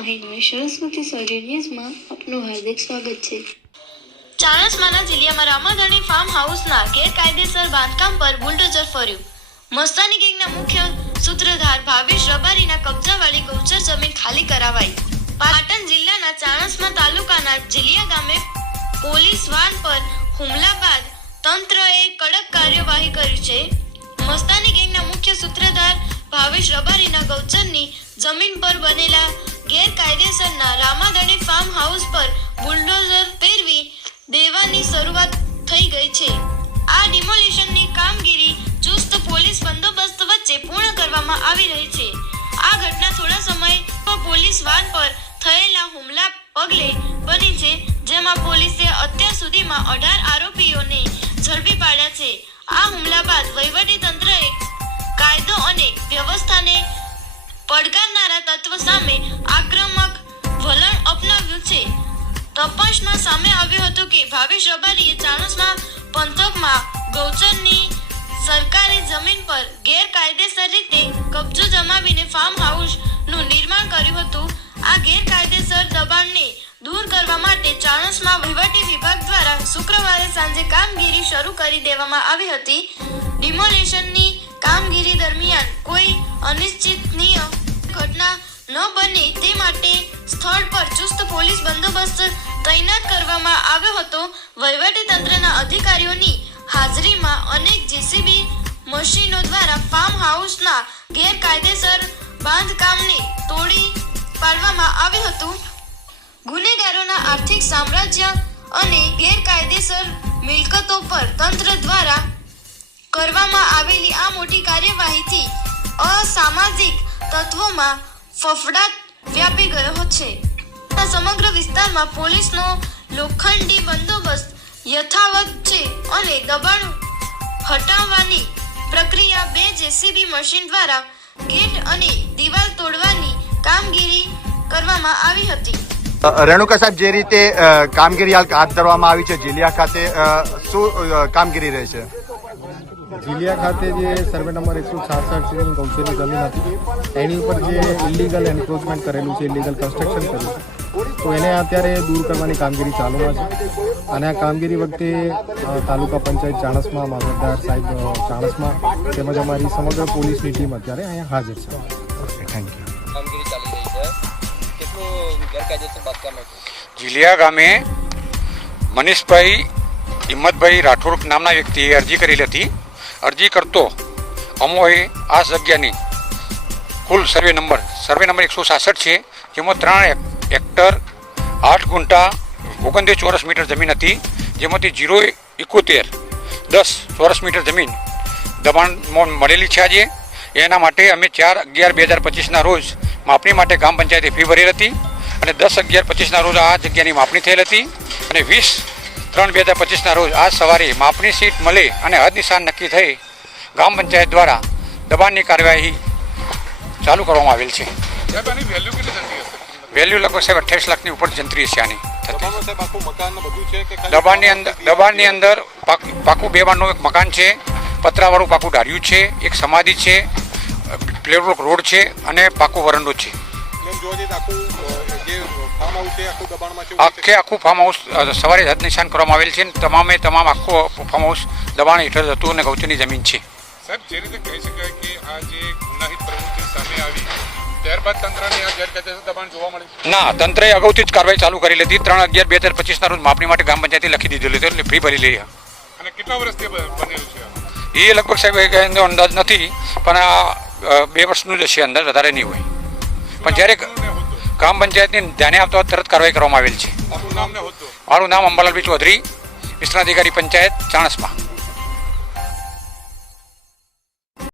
વાહિની Saraswati surgery ન્યૂઝમાં આપનું હાર્દિક સ્વાગત છે। ચાણસ્માના જિલ્લામાં રામાધણી ફાર્મ હાઉસના ગેરકાયદેસર બાંધકામ પર બુલડોઝર ફર્યું। મસ્તાની ગેંગના મુખ્ય સૂત્રધાર ભાવેશ રબારીના કબજાવાળી ગૌચર જમીન ખાલી કરાવાઈ। પાટણ જિલ્લાના ચાણસ્મા તાલુકાના જીલિયા ગામે પોલીસ વાન પર હુમલા બાદ તંત્રએ કડક કાર્યવાહી કરી છે। મસ્તાની ગેંગના મુખ્ય સૂત્રધાર ભાવેશ રબારીના ગૌચરની જમીન પર બનેલા ગેરકાયદેસરના રામાધણી ફાર્મ હાઉસ પર બુલડોઝર ફેરવી દેવાની શરૂઆત થઈ ગઈ છે। આ ડિમોલિશનની કામગીરી ચુસ્ત પોલીસ બંદોબસ્ત વચ્ચે પૂર્ણ કરવામાં આવી રહી છે। આ ઘટના થોડા સમય પોલીસ વાન પર થયેલા હુમલા પગલે બની છે, જેમાં પોલીસે અત્યાર સુધીમાં 18 આરોપીઓને ઝડપી પાડ્યા છે। આ હુમલા બાદ વહીવટીતંત્રએ કાયદો અને વ્યવસ્થાને પડકારનારા તત્વ સામે આક્રમક વલણ અપનાવ્યું છે। તપાસમાં સામે આવ્યું હતું કે ભાવેશ રબારીએ ચાણસ્મા પંથકમાં ગૌચરની સરકારી જમીન પર ગેરકાયદેસર રીતે કબજો જમાવીને ફાર્મ હાઉસનું નિર્માણ કર્યું હતું। આ ગેરકાયદેસર દબાણને દૂર કરવા માટે ચાણસ્મા વહીવટી વિભાગ દ્વારા શુક્રવારે સાંજે કામગીરી શરૂ કરી દેવામાં આવી હતી। ડિમોલિશનની કામગીરી દરમિયાન કોઈ અનિચ્છનીય ઘટના ન બને તે માટે સ્થળ પર ચુસ્ત પોલીસ બંદોબસ્ત તૈનાત કરવામાં આવ્યો હતો। વહીવટીતંત્રના અધિકારીઓની હાજરીમાં અનેક જેસીબી મશીનો દ્વારા ફાર્મ હાઉસના ગેરકાયદેસર બાંધકામને તોડી પાડવામાં આવ્યું હતું। ગુનેગારોના આર્થિક સામ્રાજ્ય અને ગેરકાયદેસર મિલકતો પર તંત્ર દ્વારા કરવામાં આવેલી આ મોટી કાર્યવાહીથી અસામાજિક તત્વોમાં ફફડાટ વ્યાપી ગયો છે। સમગ્ર વિસ્તારમાં પોલીસનો લોખંડી બંદોબસ્ત યથાવત છે અને દબાણ હટાવવાની પ્રક્રિયા 2 જેસીબી મશીન દ્વારા ગેટ અને દિવાલ તોડવાની કામગીરી કરવામાં આવી હતી। રેણુકા સાહેબ, જે રીતે કામગીરી હાથ ધરવામાં આવી છે જીલિયા ખાતે, શું કામગીરી રહેશે? જીલિયા ખાતે જે સર્વે નંબર 166 ની ગૌચરની જમીન હતી એની ઉપર જે ઇલીગલ એન્ક્રોચમેન્ટ કરેલું છે, ઇલીગલ કન્સ્ટ્રક્શન કર્યું છે, તો એને અત્યારે દૂર કરવાની કામગીરી ચાલુમાં છે। અને આ કામગીરી વખતે તાલુકા પંચાયત ચાણસ્મા, મામલતદાર સાહેબ ચાણસ્મા તેમજ અમારી સમગ્ર પોલીસની ટીમ અત્યારે અહીંયા હાજર છે। Thank you. જીલિયા ગામે મનીષભાઈ હિંમતભાઈ રાઠોડ નામના વ્યક્તિએ અરજી કરેલી હતી। અરજી કરતો અમોએ આ જગ્યાની કુલ સર્વે નંબર 166 છે, જેમાં 3 હેક્ટર 8 ગુંઠા 39 ચોરસ મીટર જમીન હતી, જેમાંથી 0.71 10 ચોરસ મીટર જમીન દબાણ મળેલી છે। આજે એના માટે અમે 4/11/2025ના રોજ માપણી માટે ગ્રામ પંચાયતે ફી ભરેલી હતી અને 10/11/25ના રોજ આ જગ્યાની માપણી થયેલ હતી અને 20/3/2025ના રોજ આજ સવારે માપણી સીટ મળે અને હદ નિશાન નક્કી થઈ ગ્રામ પંચાયત દ્વારા દબાણની કાર્યવાહી ચાલુ કરવામાં આવેલ છે। વેલ્યુ લગભગ સાહેબ 28 લાખની ઉપર જંત્રી છે આની થતી। દબાણની અંદર પાકું 2 માળનું એક મકાન છે, પતરાવાળું પાકું ઢાર્યું છે, એક સમાધિ છે, પ્લેરોક રોડ છે અને પાકું વરંડો છે। આખું ફાર્મ હાઉસ સવારે હદ નિશાન કરવામાં આવેલ છે, તમામ આખું ફાર્મ હાઉસ દબાણ હેઠળ હતું અને ગૌચરની જમીન છે। સાહેબ, જે રીતે કહી શકાય કે આ જે ગુનાહિત પ્રવૃત્તિ સામે આવી ત્યારબાદ તંત્રની આ ગેરકાયદેસર દબાણ જોવા મળે? ના, તંત્રએ અગાઉથી જ કાર્યવાહી ચાલુ કરેલી હતી। 3/11/2025ના રોજ માપણી માટે ગ્રામ પંચાયતે લખી દીધેલું હતું એટલે ફી ભરી લઈ। અને કેટલા વર્ષથી બનેલું છે એ લગભગ સાહેબ એનો અંદાજ નથી, પણ આ 2 વર્ષનું જ હશે, અંદાજ વધારે નહીં હોય। પણ જ્યારે ગ્રામ પંચાયતની ધ્યાને આવતા તરત કાર્યવાહી કરવામાં આવેલ છે। આપનું નામ ને હોતું? મારું નામ અંબાલાલભાઈ ચૌધરી, વિસ્તરણાધિકારી પંચાયત ચાણસ્મા।